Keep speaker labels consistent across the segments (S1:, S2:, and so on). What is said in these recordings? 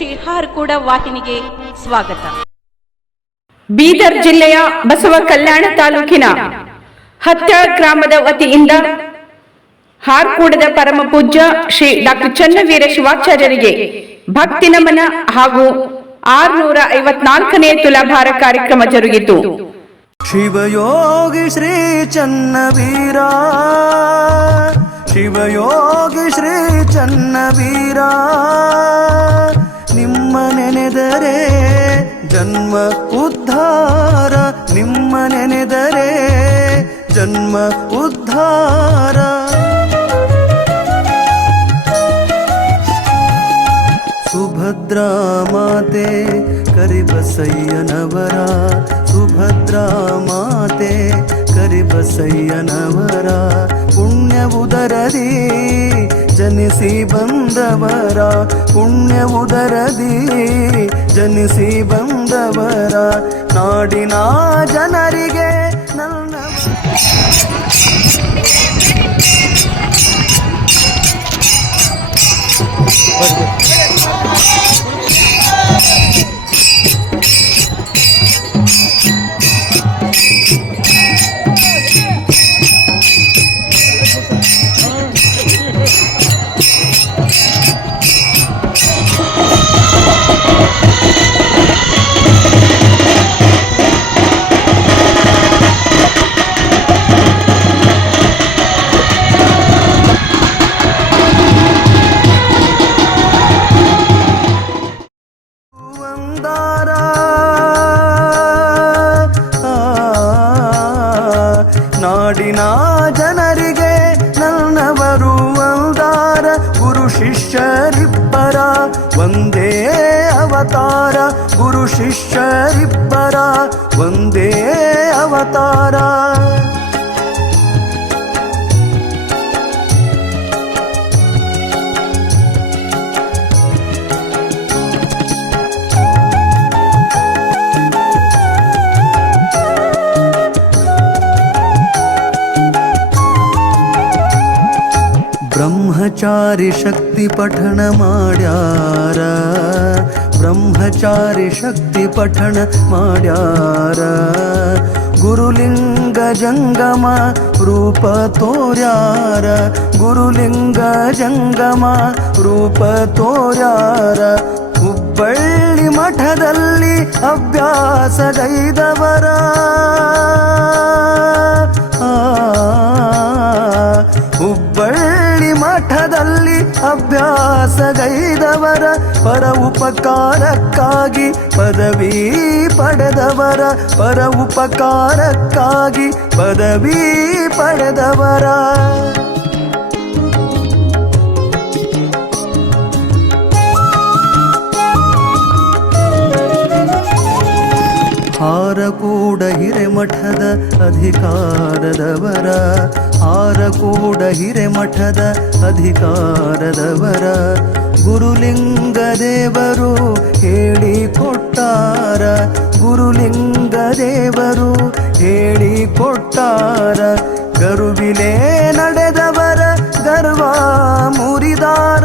S1: ಶ್ರೀ ಹಾರ್ಕೂಡ ವಾಹಿನಿಗೆ ಸ್ವಾಗತ.
S2: ಬೀದರ್ ಜಿಲ್ಲೆಯ ಬಸವ ಕಲ್ಯಾಣ ತಾಲೂಕಿನ ಹತ್ಯ ಗ್ರಾಮದ ವತಿಯಿಂದ ಹಾರ್ಕೂಡದ ಪರಮ ಪೂಜ್ಯ ಶ್ರೀ ಡಾಕ್ಟರ್ ಚನ್ನವೀರ ಶಿವಾಚಾರ್ಯರಿಗೆ ಭಕ್ತಿ ನಮನ ಹಾಗೂ ಆರ್ನೂರ ಐವತ್ನಾಲ್ಕನೇ ತುಲಾಭಾರ ಕಾರ್ಯಕ್ರಮ ಜರುಗಿತು.
S3: ಶಿವಯೋಗಿ ಶ್ರೀ ಚನ್ನವೀರ ಶಿವಯೋಗಿ ಶ್ರೀ ಚನ್ನವೀರ. ನೆನೆದರೆ ಜನ್ಮ ಉದ್ಧಾರ ನಿಮ್ಮ ನೆನೆದರೆ, ಜನ್ಮ ಉದ್ಧಾರ. ಸುಭದ್ರಾ ಮಾತೆ, ಕರಿಬಸಯ್ಯನವರ. ಸುಭದ್ರಾ ಮಾತೆ, ಕರಿಬಸಯ್ಯನವರ. ಪುಣ್ಯ ಉದರದಿ ಜನಿಸಿ ಬಂದವರ. ಪುಣ್ಯ ಉದರದಿ ಜನಿಸಿ ಬಂದವರ ನಾಡಿನ ಜನರಿಗೆ ನನ್ನ ಒಂದಾರ ಬ್ರಹ್ಮಚಾರಿ ಶಕ್ತಿ ಪಠಣ ಮಾಡ್ಯಾರ. ಬ್ರಹ್ಮಚಾರಿ ಶಕ್ತಿ ಪಠಣ ಮಾಡ್ಯಾರ. ಗುರುಲಿಂಗ ಜಂಗಮ ರೂಪ ತೋರ್ಯಾರ. ಗುರುಲಿಂಗ ಜಂಗಮ ರೂಪ ತೋರ್ಯಾರ. ಹುಬ್ಬಳ್ಳಿ ಮಠದಲ್ಲಿ ಅಭ್ಯಾಸಗೈದವರ ಹುಬ್ಬಳ್ಳಿ ಮಠದಲ್ಲಿ ಅಭ್ಯಾಸಗೈದವರ ಪರ ಉಪಕಾರಕ್ಕಾಗಿ ಪದವಿ ಪಡೆದವರ ಪರ ಉಪಕಾರಕ್ಕಾಗಿ ಪದವಿ ಪಡೆದವರ. ಹಾರಕೂಡ ಹಿರೆಮಠದ ಅಧಿಕಾರದವರ. ಹಾರಕೂಡ ಹಿರೇಮಠದ ಅಧಿಕಾರದವರ. ಗುರುಲಿಂಗ ದೇವರು ಹೇಳಿ ಕೊಟ್ಟಾರ ಗುರುಲಿಂಗ ದೇವರು ಹೇಳಿ ಕೊಟ್ಟಾರ ಗರುವಿಲೆ ನಡೆದವರ ಗರ್ವ ಮುರಿದಾರ.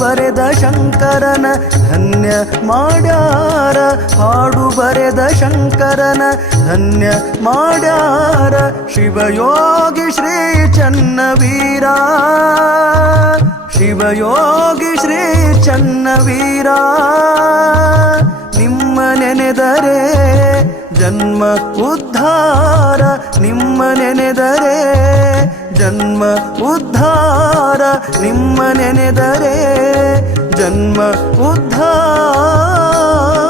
S3: ಬರೆದ ಶಂಕರನ ಧನ್ಯ ಮಾಡ್ಯಾರ. ಹಾಡು ಬರೆದ ಶಂಕರನ ಧನ್ಯ ಮಾಡ್ಯಾರ. ಶಿವಯೋಗಿ ಶ್ರೀ ಚನ್ನವೀರ. ಶಿವಯೋಗಿ ಶ್ರೀ ಚನ್ನವೀರ. ನಿಮ್ಮ ನೆನೆದರೆ ಜನ್ಮ ಉದ್ಧಾರ ನಿಮ್ಮ ನೆನೆದರೆ. ಜನ್ಮ ಉದ್ಧಾರ ನಿಮ್ಮ ನೆನೆದರೆ. ಜನ್ಮ ಉದ್ಧಾರ.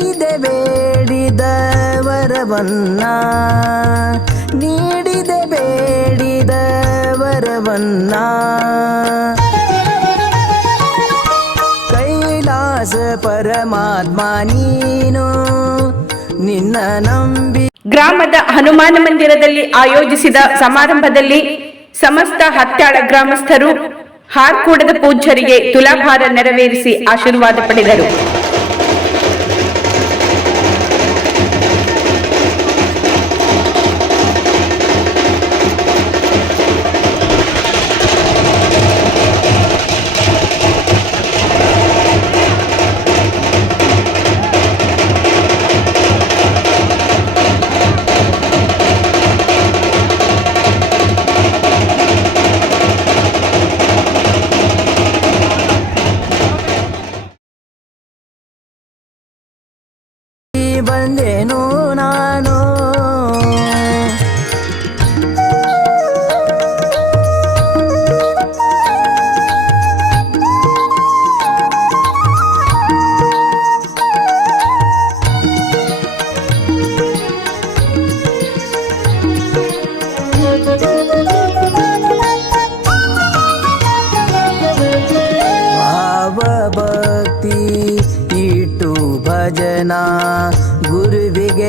S4: ಬೇಡಿದ ವರವನ್ನ ನೀಡಿದೆ ಬೇಡಿದ ವರವನ್ನ ಕೈಲಾಸ ಪರಮಾತ್ಮ ನೀನು, ನಿನ್ನ ನಂಬಿ.
S2: ಗ್ರಾಮದ ಹನುಮಾನ ಮಂದಿರದಲ್ಲಿ ಆಯೋಜಿಸಿದ ಸಮಾರಂಭದಲ್ಲಿ ಸಮಸ್ತ ಹತ್ಯಾಳ ಗ್ರಾಮಸ್ಥರು ಹಾರ್ಕೂಡದ ಪೂಜ್ಯರಿಗೆ ತುಲಾಭಾರ ನೆರವೇರಿಸಿ ಆಶೀರ್ವಾದ ಪಡೆದರು.
S4: ಬಂದೆನು ನಾನು. ಭಾವ ಭಕ್ತಿ ಇಟ್ಟು ಭಜನ ಗುರುವಿಗೆ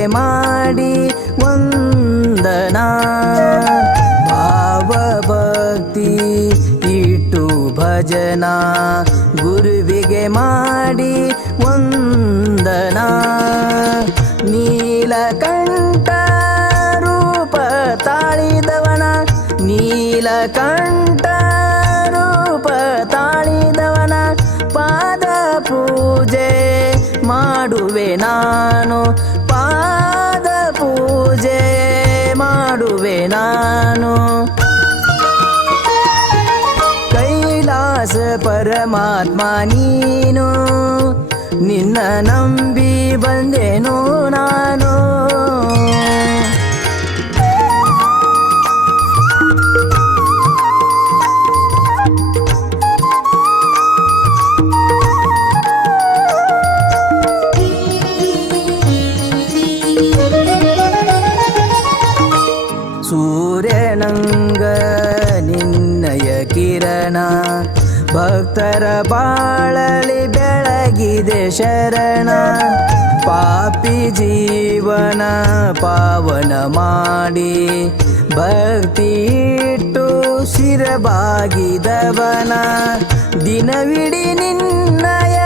S4: ಮಾಡಿ ವಂದನ. ಭಾವ ಭಕ್ತಿ ಇಟ್ಟು ಭಜನ. ಗುರುವಿಗೆ ಮಾಡಿ ವಂದನಾ. ನೀಲಕಂಠ ರೂಪ ತಾಳಿದವನ. ನೀಲಕಂಠ ನಾನು ಕೈಲಾಸ ಪರಮಾತ್ಮ ನೀನು ನಿನ್ನ ನಂಬಿ ಬಂದೆನು ನಾನು ಬೆಳಗಿದೆ ಶರಣ ಪಾಪಿ ಜೀವನ ಪಾವನ ಮಾಡಿ. ಭಕ್ತಿ ಇಟ್ಟು ಶಿರಬಾಗಿದವನ ದಿನವಿಡಿ ನಿನ್ನಯ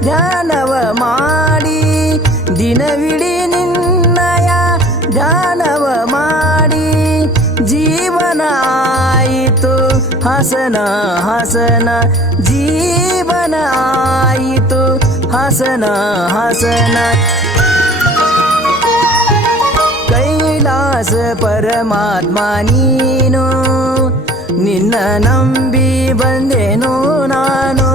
S4: ಧ್ಯಾನವ ಮಾಡಿ. ದಿನವಿಡಿ ಜೀವನ ಆಯಿತು ಹಸನ ಹಸನ ಜೀವನ ಆಯಿತು ಹಸನ ಹಸನ ಕೈಲಾಸ ಪರಮಾತ್ಮ ನೀನು ನಿನ್ನ ನಂಬಿ ಬಂದೆನು ನಾನು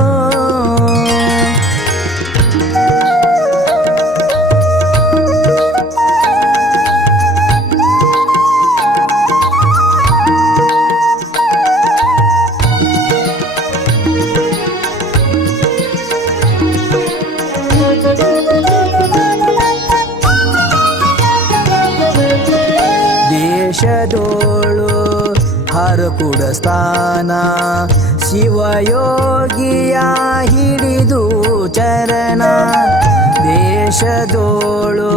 S4: ಹರಕುಡ ಸ್ಥಾನ ಶಿವಯೋಗಿಯ ಹಿಡಿದು ಚರಣ ದೇಶದೋಳು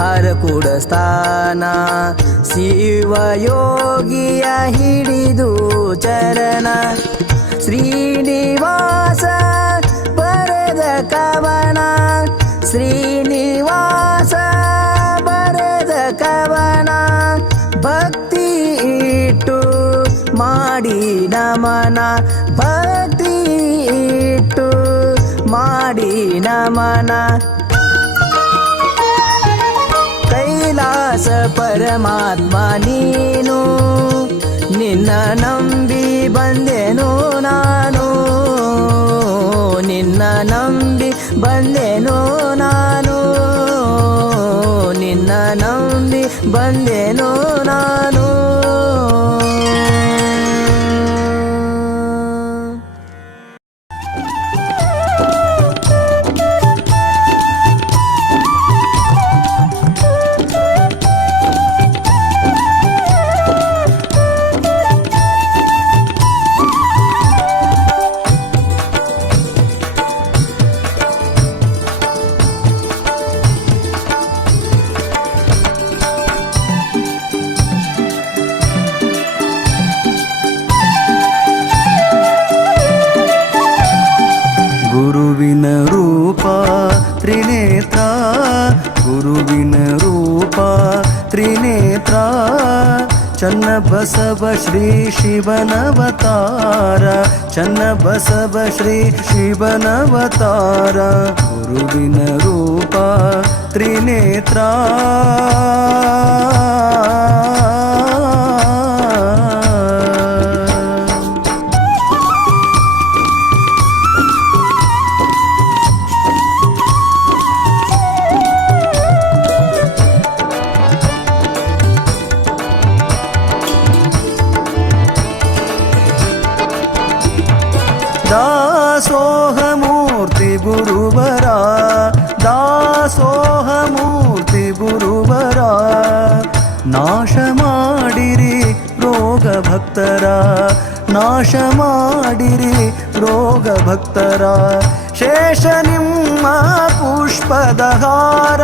S4: ಹರಕುಡ ಸ್ಥಾನ ಶಿವಯೋಗಿಯ ಹಿಡಿದು ಚರಣ ಶ್ರೀನಿವಾಸ ಬರೆದ ಕವನ ಶ್ರೀನಿವಾಸ ಬರೆದ ಕವನ ಭಕ್ತಿ ಇಟ್ಟು ಮಾಡಿ ನಮನ ಭಕ್ತಿ ಇಟ್ಟು ಮಾಡಿ ನಮನ ಕೈಲಾಸ ಪರಮಾತ್ಮ ನೀನು, ನಿನ್ನ ನಂಬಿ ಬಂದೆನು ನಾನು. ನಿನ್ನ ನಂಬಿ ಬಂದೆನು ನಾನು. ನಿನ್ನ ನಂಬಿ ಬಂದೆನು
S3: ಬಸವ ಶ್ರೀ ಶಿವನವತಾರ ಚನ್ನ ಬಸವ ಶ್ರೀ ಶಿವನವತಾರ ಗುರುವಿನ ರೂಪ ತ್ರಿನೇತ್ರ ದಾಸೋಹಮೂರ್ತಿ ಗುರುವರ ದಾಸೋಹಮೂರ್ತಿ ಗುರುವರ ನಾಶ ಮಾಡಿರಿ ರೋಗ ಭಕ್ತರ ನಾಶ ಮಾಡಿರಿ ರೋಗ ಭಕ್ತರ ಶೇಷ ನಿಮ್ಮ ಪುಷ್ಪದ ಹಾರ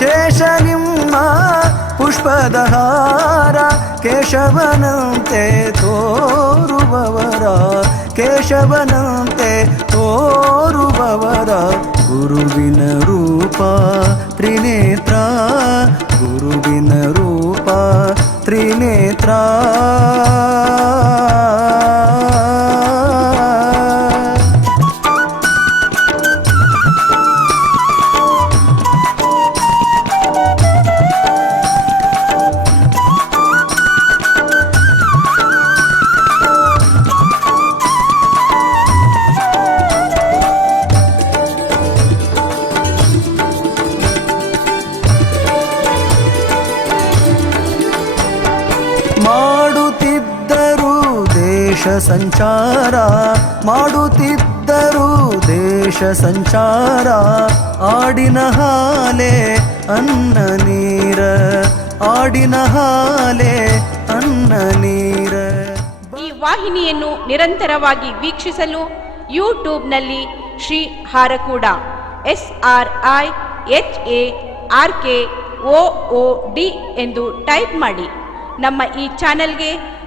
S3: ಶೇಷ ನಿಮ್ಮ ಪುಷ್ಪದ ಹಾರ ಕೇಶವನಂತೆ ತೋರುವವರ ಕೇಶವನಂತೆ ತೋರುವವರ ಗುರುವಿನ ರೂಪ ತ್ರಿನೇತ್ರ ಗುರುವಿನ ರೂಪ ತ್ರಿನೇತ್ರ ಸಂಚಾರ ಮಾಡುತ್ತಿದ್ದರು ದೇಶ ಸಂಚಾರ, ಆಡಿನ ಹಾಲೆ ಅನ್ನ ನೀರ, ಆಡಿನ ಹಾಲೆ ಅನ್ನ ನೀರ.
S1: ಈ ವಾಹಿನಿಯನ್ನು ನಿರಂತರವಾಗಿ ವೀಕ್ಷಿಸಲು ಯೂಟ್ಯೂಬ್ನಲ್ಲಿ Shri Harakuda, S R I H A R K O D ಎಂದು ಟೈಪ್ ಮಾಡಿ. ನಮ್ಮ ಈ ಚಾನೆಲ್ಗೆ